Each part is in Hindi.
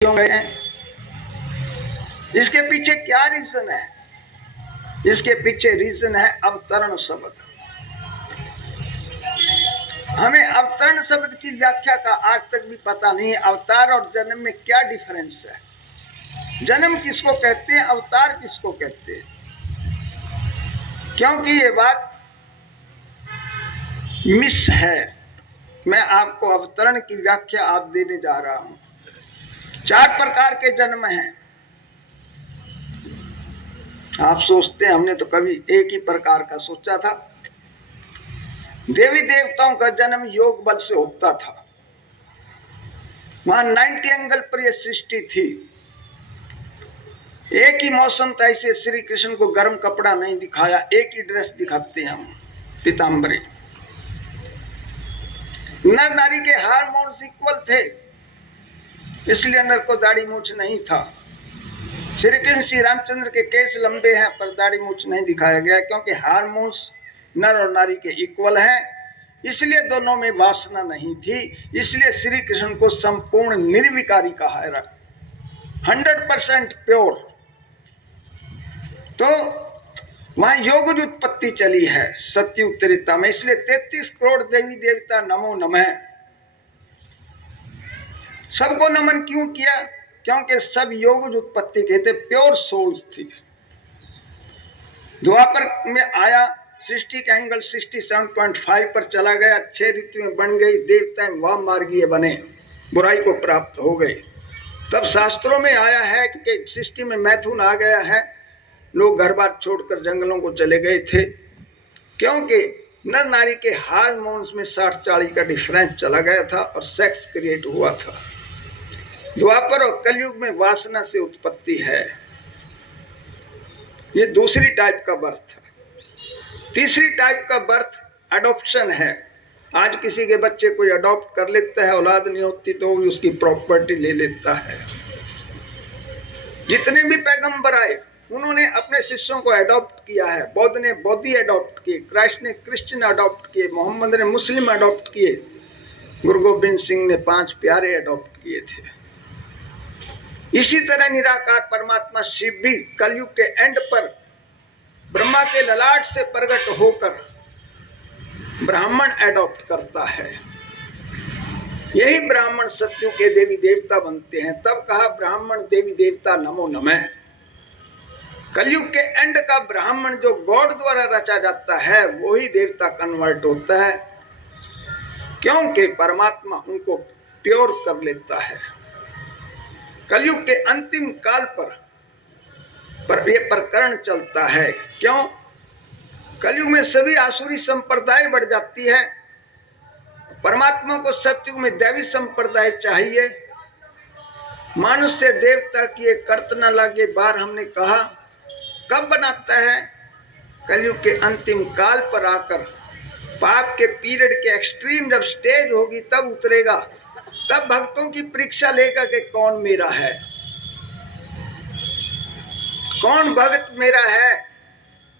क्यों गए हैं? इसके पीछे क्या रीजन है? इसके पीछे रीजन है अवतरण शब्द। हमें अवतरण शब्द की व्याख्या का आज तक भी पता नहीं है। अवतार और जन्म में क्या डिफरेंस है? जन्म किसको कहते हैं, अवतार किसको कहते हैं? क्योंकि ये बात मिस है। मैं आपको अवतरण की व्याख्या आप देने जा रहा हूं। 4 प्रकार के जन्म हैं। आप सोचते हैं हमने तो कभी एक ही प्रकार का सोचा था। देवी देवताओं का जन्म योग बल से होता था। वहां 90 एंगल पर यह सृष्टि थी। एक ही मौसम था, इसे श्री कृष्ण को गर्म कपड़ा नहीं दिखाया, एक ही ड्रेस दिखाते हैं हम, पीताम्बरी। नर नारी के हार्मोन्स इक्वल थे, इसलिए नर को दाढ़ी मूछ नहीं था। श्री कृष्ण श्री रामचंद्र के केस लंबे हैं पर दाढ़ी मूछ नहीं दिखाया गया, क्योंकि हार्मोन्स नर और नारी के इक्वल हैं, इसलिए दोनों में वासना नहीं थी। इसलिए श्री कृष्ण को संपूर्ण निर्विकारी कहा है, 100% प्योर। तो वहां योग उत्पत्ति चली है सत्युग त्रेता में, इसलिए 33 करोड़ देवी देवता नमो नमः। सबको नमन क्यों किया? क्योंकि सब योग उत्पत्ति के थे, प्योर सोल्स थी। द्वापर में आया, सृष्टि का एंगल 67.5 पर चला गया, 6 ऋतुएं बन गई, देवता वाम मार्गीय बने, बुराई को प्राप्त हो गए। तब शास्त्रों में आया है कि सृष्टि में मैथुन आ गया है, लोग घर बार छोड़कर जंगलों को चले गए थे, क्योंकि नर नारी के हार्मोन्स में 60-40 का डिफरेंस चला गया था और सेक्स क्रिएट हुआ था। द्वापर और कलयुग में वासना से उत्पत्ति है। ये दूसरी टाइप का बर्थ है। तीसरी टाइप का बर्थ अडॉप्शन है। आज किसी के बच्चे कोई अडॉप्ट कर लेता है, औलाद नहीं होती तो उसकी प्रॉपर्टी ले लेता है। जितने भी पैगंबर आए उन्होंने अपने शिष्यों को अडॉप्ट किया है। बौद्ध ने बौद्धि अडॉप्ट किए, क्राइस्ट ने क्रिश्चियन अडॉप्ट किए, मोहम्मद ने मुस्लिम अडॉप्ट किए, गुरु गोविंद सिंह ने 5 प्यारे अडॉप्ट किए थे। इसी तरह निराकार परमात्मा शिव भी कलयुग के एंड पर ब्रह्मा के ललाट से प्रकट होकर ब्राह्मण अडॉप्ट करता है। यही ब्राह्मण सत्यु के देवी देवता बनते हैं। तब कहा ब्राह्मण देवी देवता नमो नमः। कलयुग के एंड का ब्राह्मण जो गॉड द्वारा रचा जाता है वही देवता कन्वर्ट होता है, क्योंकि परमात्मा उनको प्योर कर लेता है। कलयुग के अंतिम काल पर यह प्रकरण चलता है। क्यों? कलयुग में सभी आसुरी संप्रदाय बढ़ जाती है। परमात्मा को सत्युग में दैवी संप्रदाय चाहिए। मनुष्य देवता की एक कर्त न लगे बार हमने कहा। कब बनाता है? कलयुग के अंतिम काल पर आकर पाप के पीरियड के एक्सट्रीम जब स्टेज होगी तब उतरेगा। तब भक्तों की परीक्षा लेगा कि कौन मेरा है, कौन भक्त मेरा है।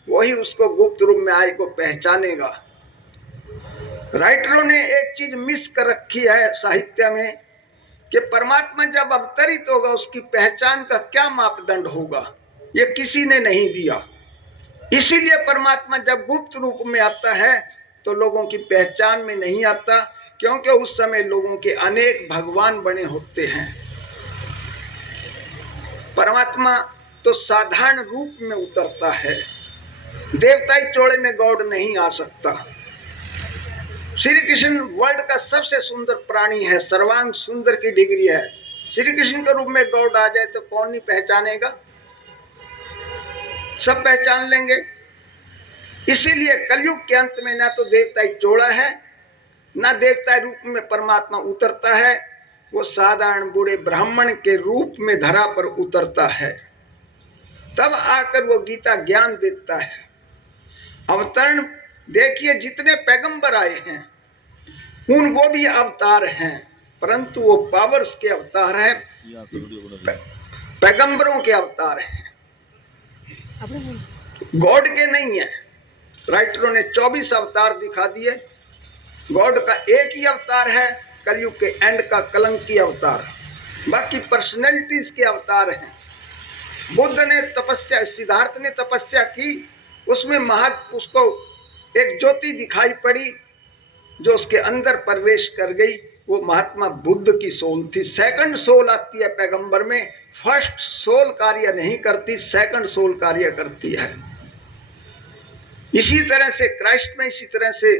वही उसको गुप्त रूप में आए को पहचानेगा। राइटरों ने एक चीज मिस कर रखी है साहित्य में कि परमात्मा जब अवतरित होगा उसकी पहचान का क्या मापदंड होगा, ये किसी ने नहीं दिया। इसीलिए परमात्मा जब गुप्त रूप में आता है तो लोगों की पहचान में नहीं आता, क्योंकि उस समय लोगों के अनेक भगवान बने होते हैं। परमात्मा तो साधारण रूप में उतरता है। देवताई चोले में गॉड नहीं आ सकता। श्री कृष्ण वर्ल्ड का सबसे सुंदर प्राणी है, सर्वांग सुंदर की डिग्री है। श्री कृष्ण के रूप में गॉड आ जाए तो कौन नहीं पहचानेगा? सब पहचान लेंगे। इसीलिए कलयुग के अंत में ना तो देवताई चोला है, ना देवता रूप में परमात्मा उतरता है। वो साधारण बूढ़े ब्राह्मण के रूप में धरा पर उतरता है। तब आकर वो गीता ज्ञान देता है। अवतरण देखिए, जितने पैगंबर आए हैं उन वो भी अवतार हैं, परंतु वो पावर्स के अवतार हैं, पैगंबरों के अवतार हैं, गॉड के नहीं है। राइटरों ने 24 अवतार दिखा दिए। गॉड का एक ही अवतार है, कलयुग के एंड का कलंकी अवतार। बाकी पर्सनैलिटीज के अवतार हैं। बुद्ध ने तपस्या, सिद्धार्थ ने तपस्या की, उसमें उसको एक ज्योति दिखाई पड़ी जो उसके अंदर प्रवेश कर गई। वो महात्मा बुद्ध की सोल थी। सेकंड सोल आती है पैगंबर में, फर्स्ट सोल कार्य नहीं करती, सेकंड सोल कार्य करती है। इसी तरह से क्राइस्ट में, इसी तरह से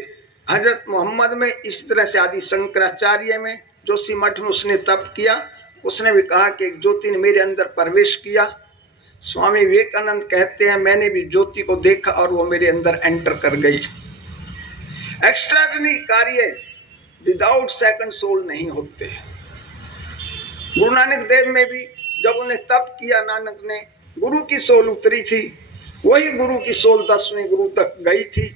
हजरत मोहम्मद में, इसी तरह से आदि शंकराचार्य में, जोशी मठ में उसने तप किया। उसने भी कहा कि एक ज्योति ने मेरे अंदर प्रवेश किया। स्वामी विवेकानंद कहते हैं मैंने भी ज्योति को देखा और वो मेरे अंदर एंटर कर गई। एक्स्ट्राऑर्डिनरी कार्य विदाउट सेकंड सोल नहीं होते। गुरु नानक देव में भी जब उन्हें तप किया, नानक ने, गुरु की सोल उतरी थी, वही गुरु की सोल 10वें गुरु तक गई थी।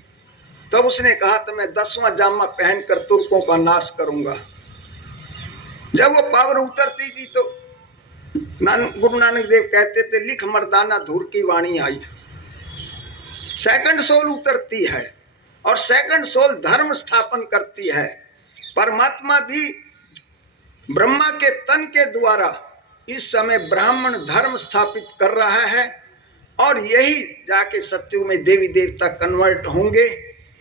तब उसने कहा तो मैं 10वां जामा पहनकर तुर्कों का नाश करूंगा। जब वो पावर उतरती थी तो गुरु नानक देव कहते थे लिख मर्दाना धूर की वाणी आई। सेकंड सोल उतरती है और सेकंड सोल धर्म स्थापन करती है। परमात्मा भी ब्रह्मा के तन के द्वारा इस समय ब्राह्मण धर्म स्थापित कर रहा है और यही जाके सत्युग में देवी देवता कन्वर्ट होंगे।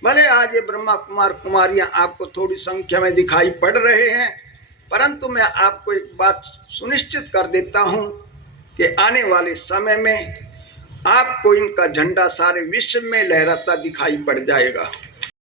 भले आज ये ब्रह्मा कुमार कुमारियां आपको थोड़ी संख्या में दिखाई पड़ रहे हैं, परंतु मैं आपको एक बात सुनिश्चित कर देता हूं कि आने वाले समय में आपको इनका झंडा सारे विश्व में लहराता दिखाई पड़ जाएगा।